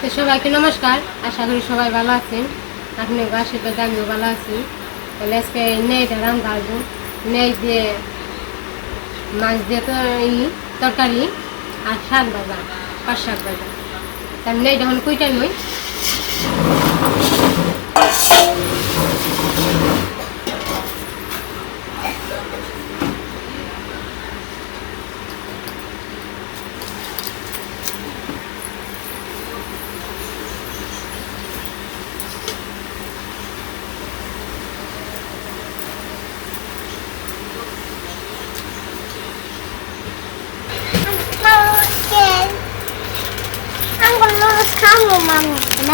তো সবাইকে নমস্কার। আশা করি সবাই ভালো আছেন। আপনি তো আমিও ভালো আছি। তাহলে আজকে নেই রাম কাটবো নেই দিয়ে মাছ দিয়ে তো এই তরকারি আর শাক বাজার পাঁচ শাক বাজার তার নেই যখন কুইটা নই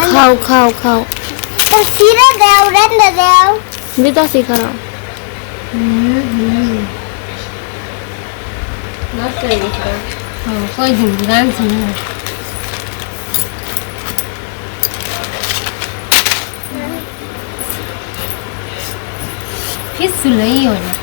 খাও খাও খাও। সিরে দাও রেন্দে দাও গেছে হ্যাঁ কয়দিন রাঁধছি না কিচ্ছু লই হয় না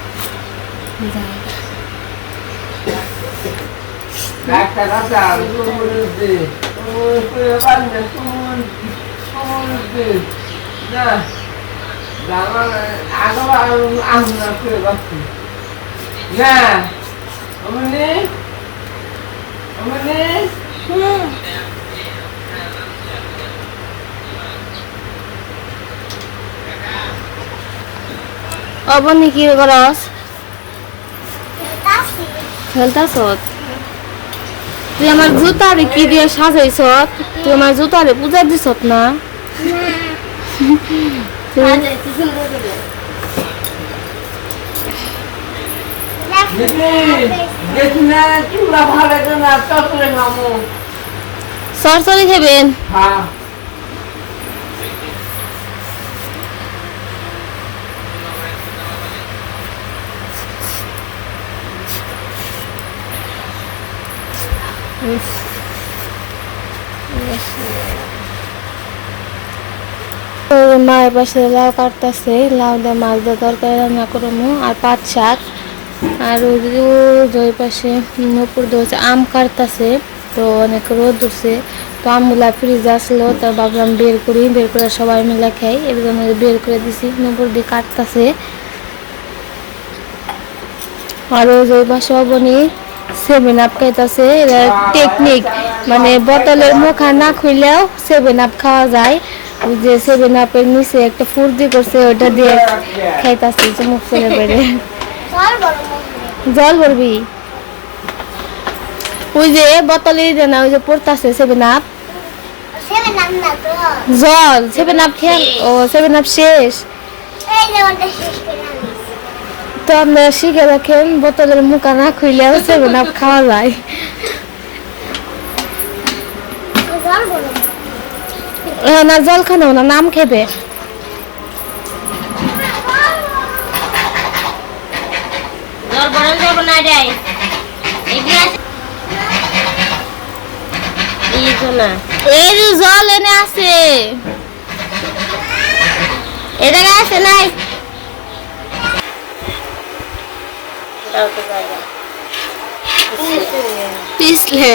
অবনি কি করস? তাসি খেলতাছ? তুই আমার জুতারে কি দিয়ে সাজাইছ তুই আমার জুতারে পূজা দিছ না? তুই দিদি দেখি না চুলা মায়ের পাশে লাউ কাটতেছে, লাউ দিয়ে মাছ দিয়ে তরকারি রান্না করব আর পাট শাক। আর ওই পাশে উপর দিয়ে আম কাটতেছে, তো অনেক রোদ উঠছে। তো আমগুলা ফ্রিজে আসলো, তো ভাবলাম বের করি, বের করে সবাই মিলে খাই। এর জন্য বের করে দিছি উপর দিয়ে কাটতেছে। আর ওই পাশে অবনি সেভেন আপ খাইতেছে টেকনিক মানে বোতলের মুখা না খুললেও সেভেন আপ খাওয়া যায়। ওই যে সেভেন আপের নিচে একটা ফুর্তি করছে ওটা দিয়ে খাইতাছে মুখ ফেলে মন্দিরে জল ভরবি? ওই যে বোতলে যে না ওই যে পড়তাছে সেভেন আপ জল সেভেন আপ খেয়াল ও সেভেন আপ শেষ। যে তো আপনারা শিখে রাখেন বোতলের মুখা না খুললেও সেভেন আপ খাওয়া যায় জল বড় এ, না জল খানো না নাম খেবে। না এই গ্লাস এই তো না। এই যে জল এনে আছে। এটা আছে নাই পিছলে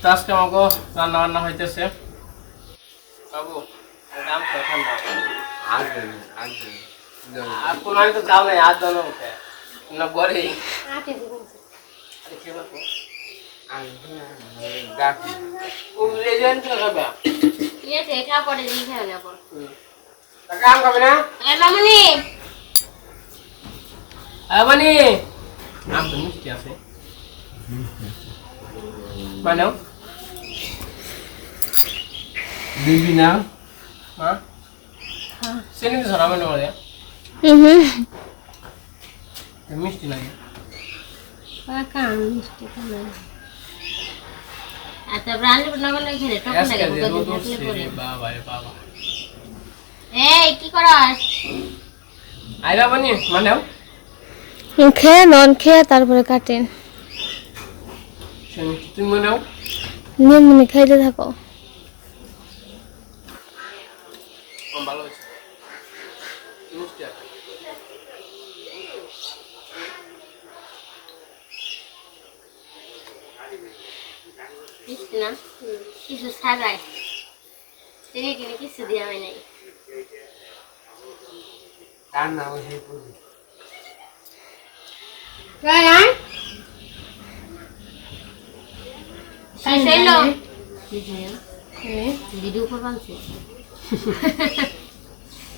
তো আজকে আমাকে রান্না বান্না হইতেছে। বাবু দাম তো ঠান্ডা আছে আছে আর কোন আমি তো যাও নাই আর দাও উঠে। না গড়ে আটে দিবেন আরে খেয়ে বাবু ডাকি ও লেজেন্ড তো খাবে ইয়ে সে খা পড়ে দিই না তো দিবি না মানে মিষ্টি লাগে কাকা মিষ্টি টক লাগে বাবা রে বাবা এই কি করস আইরা বানি মানেও খেয়ে নন খেয়ে তারপরে কাটেন তুমি মানেও নিয়ে খাইতে থাকো কম ভালো হয়েছে মিষ্টি আছে মিষ্টি না? কিছু ছাড়াই। চিনি টিনি কিছু দেওয়া হয় নাই।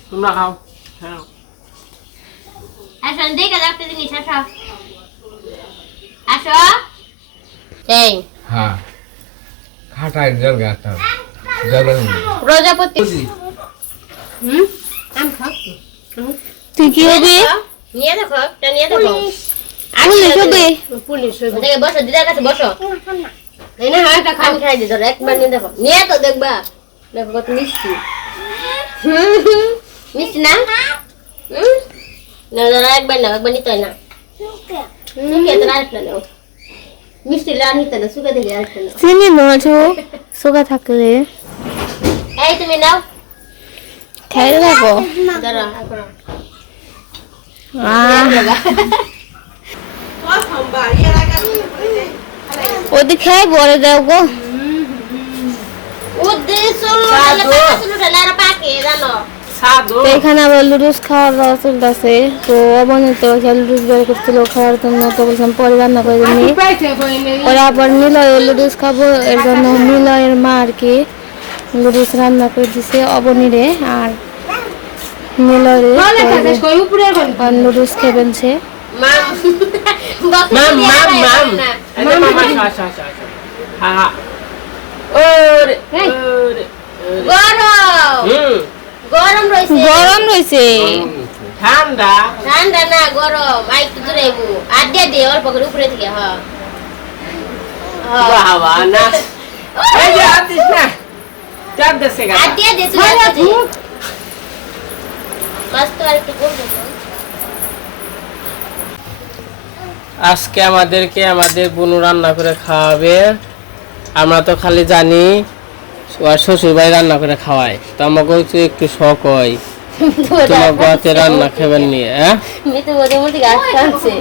তোমরা খাও। হ্যাঁ। দেখে রাখতে জিনিস আসো। আসো। এই। হ্যাঁ। খাটাই জল গাছ জল প্রজাপতি। হুম? আমি খাচ্ছি। তুই কি হবি? নিয়ে দেখো এটা নিয়ে দেখো। পুলিশ। হবি? পুলিশ দেখে বসো দিদার কাছে বসো। এই না হ্যাঁ এটা খান খাই দিতে একবার নিয়ে দেখো। নিয়ে তো দেখবা। দেখো কত মিষ্টি। হুম, হুম। মিষ্টি না? হুম? না একবার নাও একবার নিতে হয় না। শুকিয়ে। তো আরেকটা নাও। মিষ্টি লা নিতে না শুকে থেকে আরেকটা নাও চিনি নজু সোগা থাকলে এই তুমি নাও খাইতে থাকো দাঁড়া এখন আহ ওদি খাই বলে দাও গো পাকা পাকে জানো এখানে আবার লুডুস খাওয়া দাওয়া চলতেছে। তো অবনীত লুডুস বের করছিল খাওয়ার জন্য। তো বলছিলাম পরে রান্না করে নি পরে আবার নিলয় লুডুস খাব। এর জন্য নিলয়ের মা আর কি লুডুস রান্না করে দিছে অবনীরে আর নিলয়ের লুডুস খেবেন সে ওরে ওরে গরম হুম। গরম রয়েছে। গরম রয়েছে। ঠান্ডা? ঠান্ডা না গরম। আই একটু দূরে আইবো আর দে অল্প করে উপরে থেকে হ। বাবা না। এই যে আতিস না চাপ দেশে গা আর দিয়ে দে তুই আর দে। মাছ তো আর একটু করব আজকে আমাদেরকে আমাদের বোনু রান্না করে খাওয়াবে। আমরা তো খালি জানি আর শ্বশুর ভাই রান্না করে খাওয়ায়। তো আমাকে তো একটু শখ হয়। তোমার বাতে রান্না খাবেন নিয়ে হ্যাঁ? মিতু বোধের মধ্যে গাছ টানছে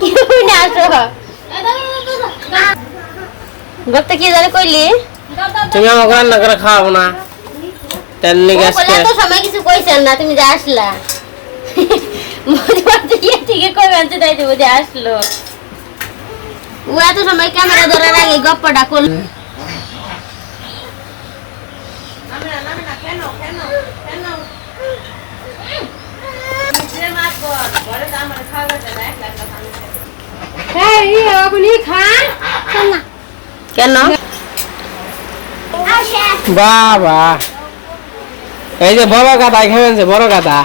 কেউ না আসো। গপ্তা কি জানে কইলি? তুমি আমাকে রান্না করে খাওয়াবো না। তেমনি ও আজকে বলে এত সময় কিছু কইছেন না তুমি যে আসলা। মধ্যে মধ্যে থেকে কই আনতে তাই তো বুঝে আসলো। ও এত সময় ক্যামেরা ধরার আগে গপ্পটা করল। কেন? বাবা। এই যে বড় গাদা খাবেন যে বড় গাদা।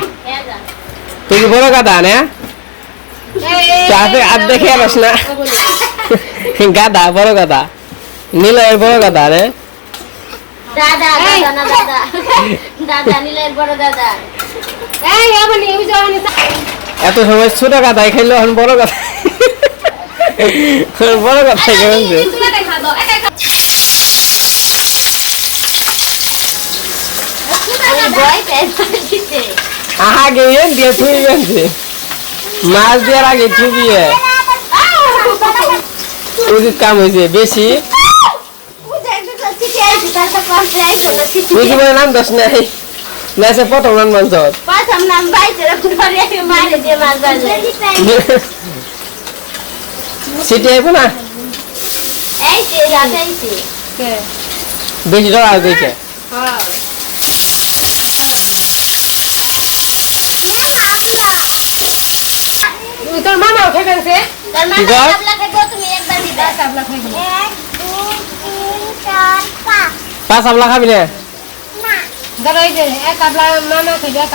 তুই কি বড় গাদা না? আর দেখে আস না। গাদা বড় গাদা। নীলের বড় গাদা রে। দাদা দাদা না দাদা দাদা। নীলের বড় দাদা এত সময় ছোট গাদাই খাইলো এখন বড় গাদা। বড় ভয় পেয়েছে আগে দিয়ে থুই গেছে মাছ দেওয়ার আগে থুবিয়ে উচিত কাম হয়েছে বেশি নাম দোষ নাই নেছে প্রথম নাম মঞ্চ প্রথম নাম আমি মারে দিয়ে মাছ সিটি আইব না? এই যে বেশি তোর মামা উঠে তোর মা কি খাইবো তুমি একবার দিবা। পাঁচ। খাবি না? না। ধরো এক কাবলা মামা খাইবে না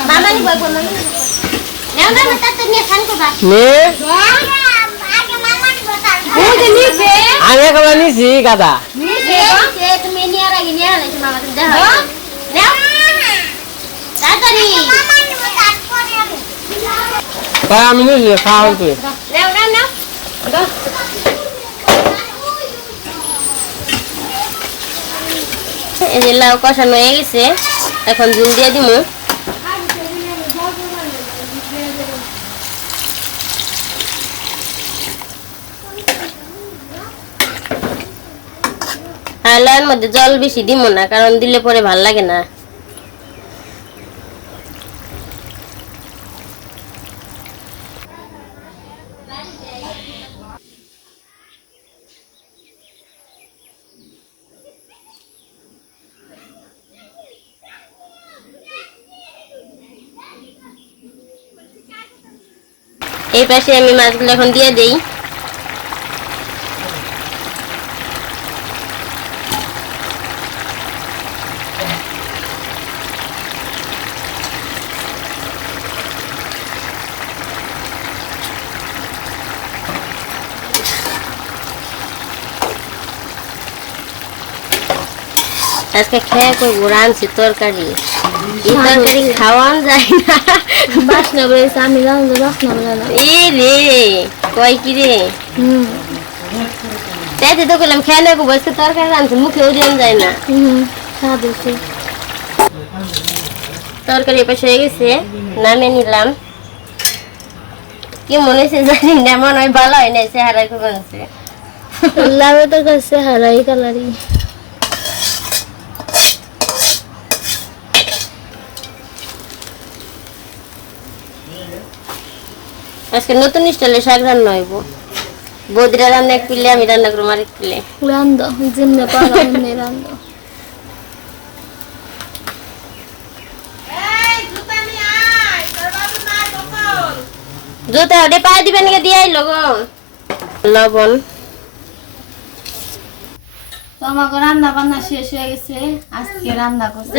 তা খান নে আগে মামা নিব তার ওই যে নিচে আমি এক আমলা নিছি গাদা আমি নিছি খাওয়ান তুই। এই যে লাউ কষানো হয়ে গেছে এখন জুল দিয়ে দিমু আর লাউয়ের মধ্যে জল বেশি দিমু না, কারণ দিলে পরে ভালো লাগে না। এই পাশে আমি মাছগুলো এখন দিয়ে দেই। আজকে খেয়ে করব রাঁধছি তরকারি। এই তরকারি খাওয়ান যায় না। বাসনা বেড়েছে আমি রান্ধবো বাসনা বেড়ে না। এ রে কয় কি রে? তাইতে তো করলাম খেয়ে নেব বসে তরকারি রাঁধছি মুখেও দেন যায় না। স্বাদ হয়েছে তরকারি পাশে হয়ে গেছে নামে নিলাম। কি মনে হয়েছে জানি না মনে হয় ভালো হয় না চেহারা খুব আছে। লাভে তো কাছে হারাই কালারি আজকে নতুন স্টাইলে শাক রান্না হইব। বৌদিরা রান্না এক পিলে আমি রান্না করব আরেক পিলে। রান্ধ যেমনি পারো এমনি রান্ধ জুতা ওটা পায়ে দিবেন নাকি দিয়ে আইলো লবণ। রান্না বান্না শেষ হয়ে গেছে আজকে রান্না করছি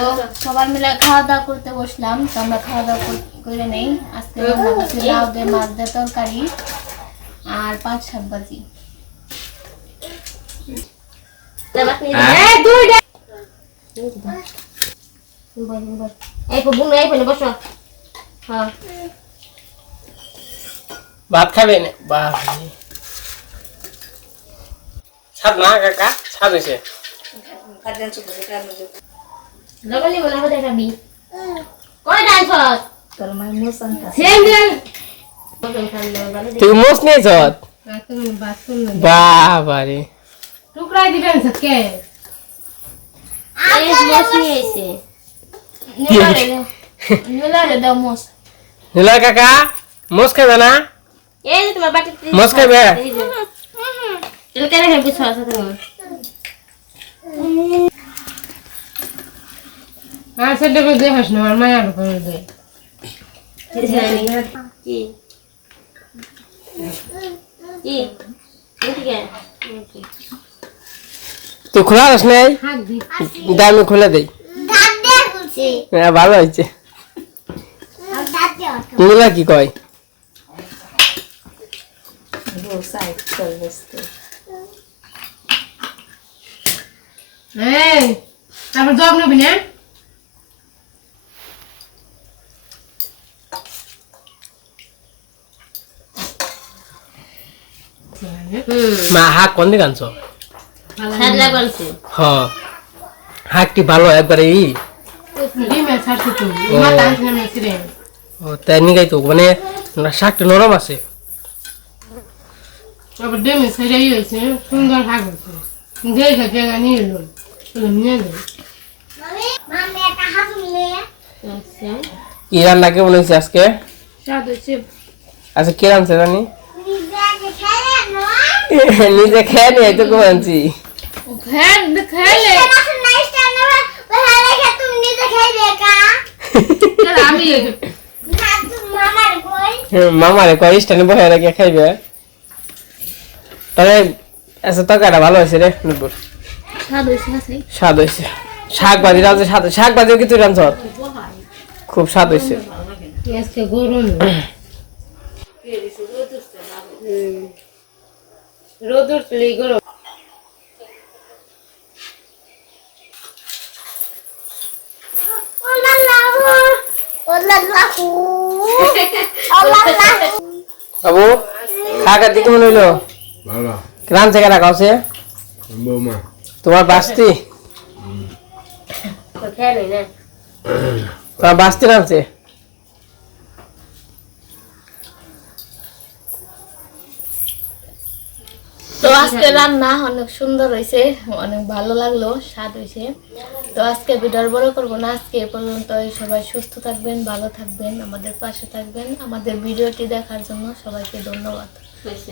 সবাই মিলে তো সবাই মিলে খাওয়া দাওয়া করতে বসলাম তো আমরা খাওয়া দাওয়া করে নেই। আজকে রান্না করছি লাউ দিয়ে মাছ দিয়ে তরকারি আর পাঁচ শাক ভাজি। হ্যাঁ। ভাত খাবে না? বাহ ছাদ না কাকা হয়েছে। লবণ নিব না হতে খাবি কই ডান্স সেম দেন তুই মোস নিয়েছ তুমি বাত করলে বাবা রে টুকরাই দিবেন সকে এই মস নিয়ে আইছে নিলারে দাও নিলারে মোস নিলয় কাকা মোস খাবে না এই যে তোমার বাটি মস খাবে তুমি কেন খাই বুঝছ আছে তুমি আর সেটা করে না আমার মায়ের করে দে। কি? কি? কি তুই খোলা রাস নাই? দামি খুলে দেই। হ্যাঁ ভালো হয়েছে। নিলা কি কয়? এই তারপর জব নেবি না হুম মা হাক কোন দিকে আনছো? সাদলা হাকটি ভালো একবারে ই। ও। তাই নিগাই তো মানে না, শাকটা নরম আছে। সুন্দর ভাগ দেখে নিয়ে এলো নিয়ে আচ্ছা। কি রান্না কেমন হয়েছে আজকে? আচ্ছা কি রান্নছে জানি নিজে খেয়ে নিয়ে তো ভাত মামারে কয় স্ট্যান্ডে বসে রেখে খাইবে। তবে আচ্ছা তরকারিটা ভালো হয়েছে রে নুপুর। স্বাদ হয়েছে আছে স্বাদ হয়েছে। শাক ভাজি রাঁধছে স্বাদ শাক ভাজিও কি তুই রাঁধছ? খুব স্বাদ হয়েছে। গরম। রোদ উঠলে গরম বাবু দিকে মনে হইল? তোমার বাস্তি? তো খেয়ে নেই না। তোমার বাস্তি রাঁধছে? তো আজকে রান্না অনেক সুন্দর হয়েছে, অনেক ভালো লাগল, স্বাদ হয়েছে। তো আজকে ভিডিওর বড় করব না, আজকে এ পর্যন্ত সবাই সুস্থ থাকবেন, ভালো থাকবেন, আমাদের পাশে থাকবেন। আমাদের ভিডিওটি দেখার জন্য সবাইকে ধন্যবাদ।